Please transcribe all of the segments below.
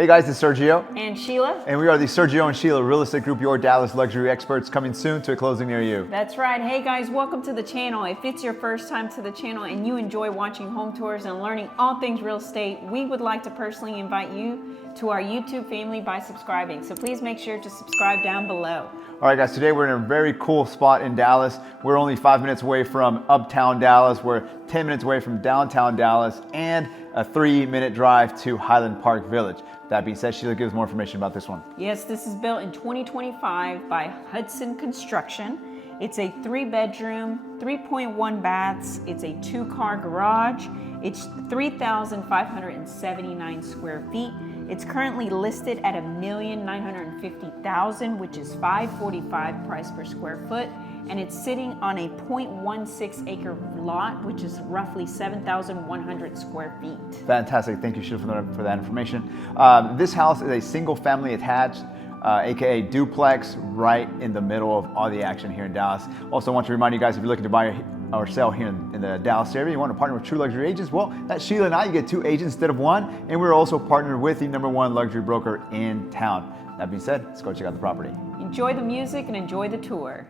Hey guys, it's Sergio and Sheila. And we are the Sergio and Sheila Real Estate Group, your Dallas luxury experts, coming soon to a closing near you. That's right. Hey guys, welcome to the channel. If it's your first time to the channel and you enjoy watching home tours and learning all things real estate, we would like to personally invite you to our YouTube family by subscribing. So please make sure to subscribe down below. All right guys, today we're in a very cool spot in Dallas. We're only 5 minutes away from uptown Dallas. We're 10 minutes away from downtown Dallas and a 3-minute drive to Highland Park Village. That being said, Sheila, give us more information about this one. Yes, this is built in 2025 by Hudson Construction. It's a 3-bedroom, 3.1 baths. It's a 2-car garage. It's 3,579 square feet. It's currently listed at $1,950,000, which is $545 price per square foot. And it's sitting on a 0.16 acre lot, which is roughly 7,100 square feet. Fantastic. Thank you, Sheila, for that information. This house is a single family attached, aka duplex, right in the middle of all the action here in Dallas. Also, I want to remind you guys, if you're looking to buy or sell here in the Dallas area, you want to partner with True Luxury Agents, well, that's Sheila and I. You get 2 agents instead of 1, and we're also partnered with the #1 luxury broker in town. That being said, let's go check out the property. Enjoy the music and enjoy the tour.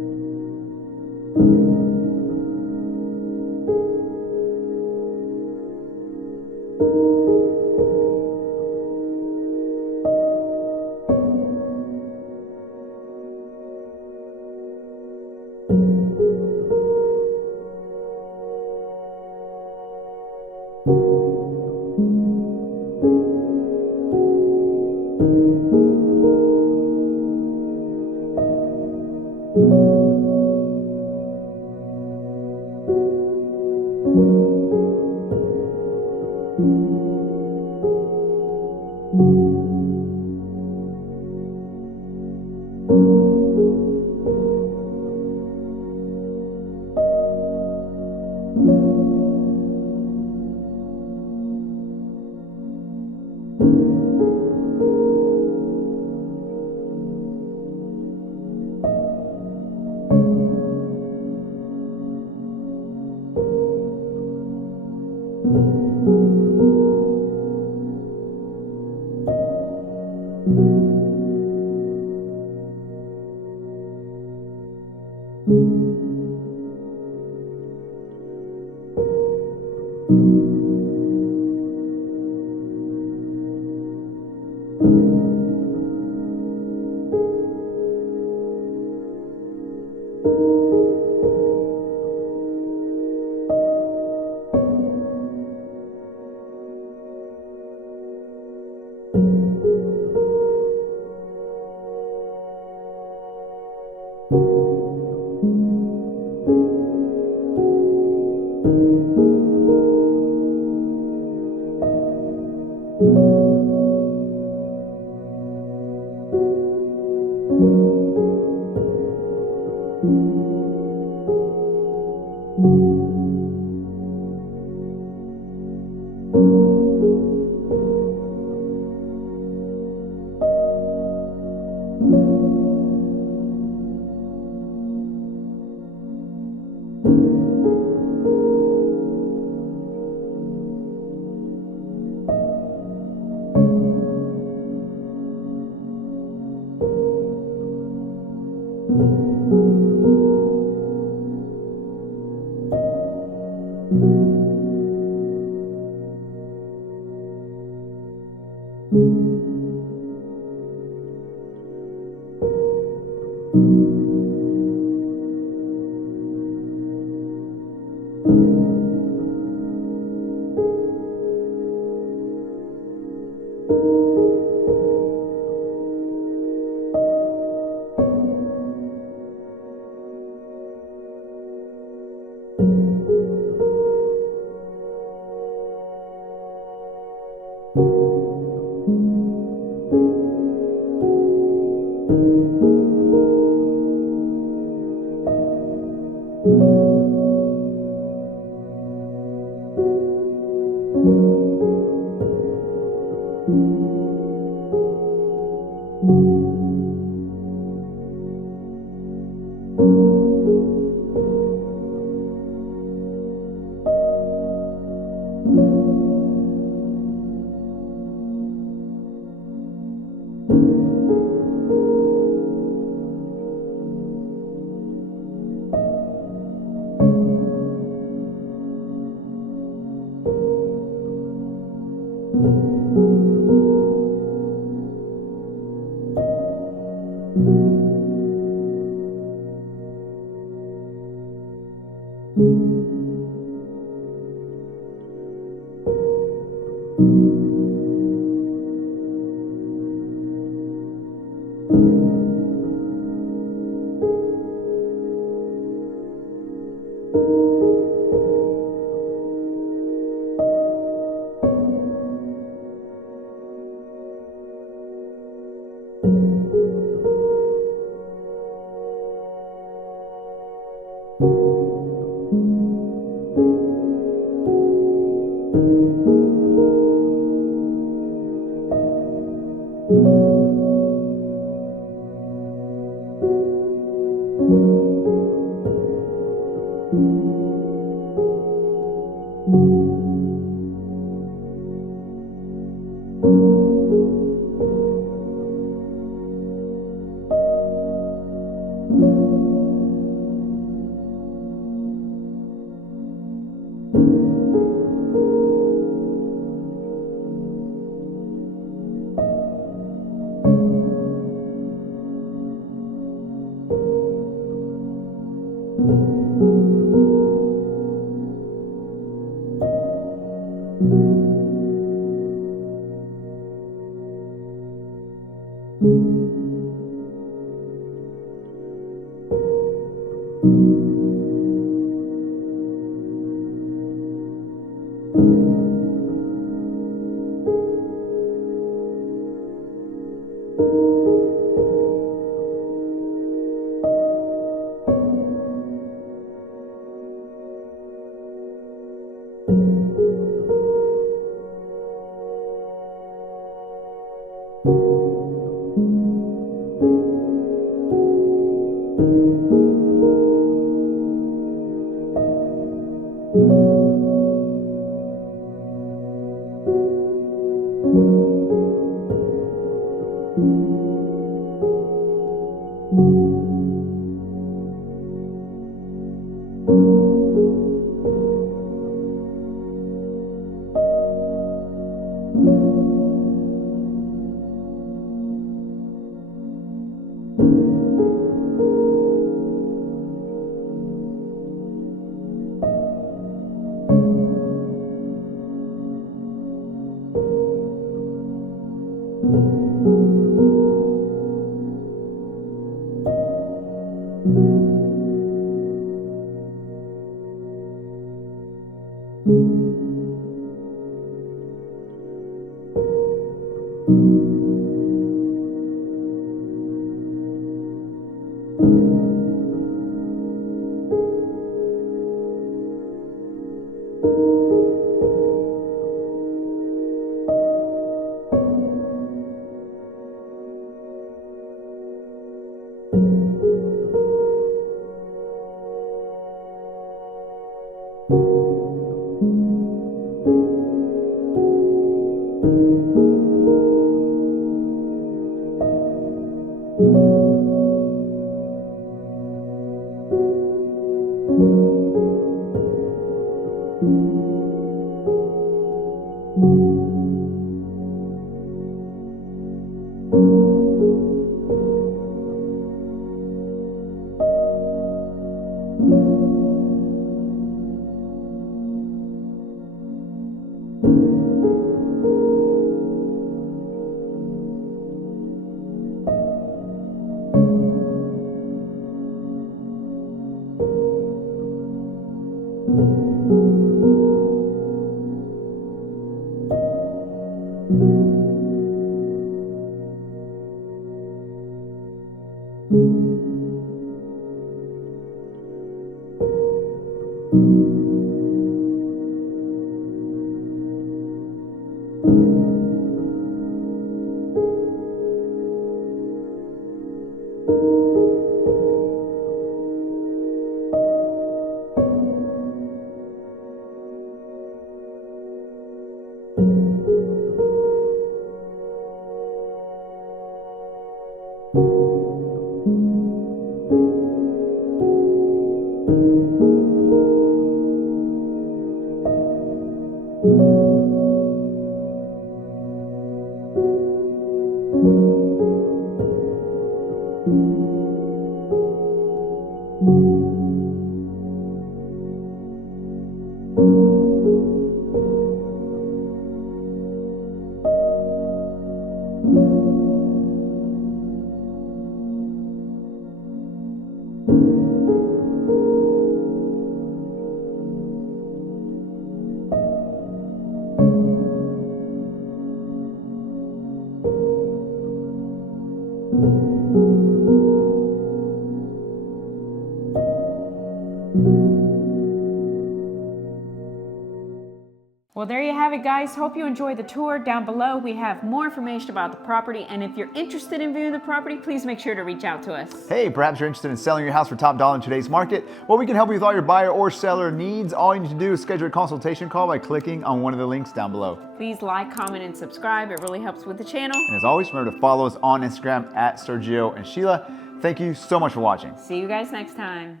Well, there you have it, guys. Hope you enjoyed the tour. Down below, we have more information about the property. And if you're interested in viewing the property, please make sure to reach out to us. Hey, perhaps you're interested in selling your house for top dollar in today's market? Well, we can help you with all your buyer or seller needs. All you need to do is schedule a consultation call by clicking on one of the links down below. Please like, comment, and subscribe. It really helps with the channel. And as always, remember to follow us on Instagram at Sergio and Sheila. Thank you so much for watching. See you guys next time.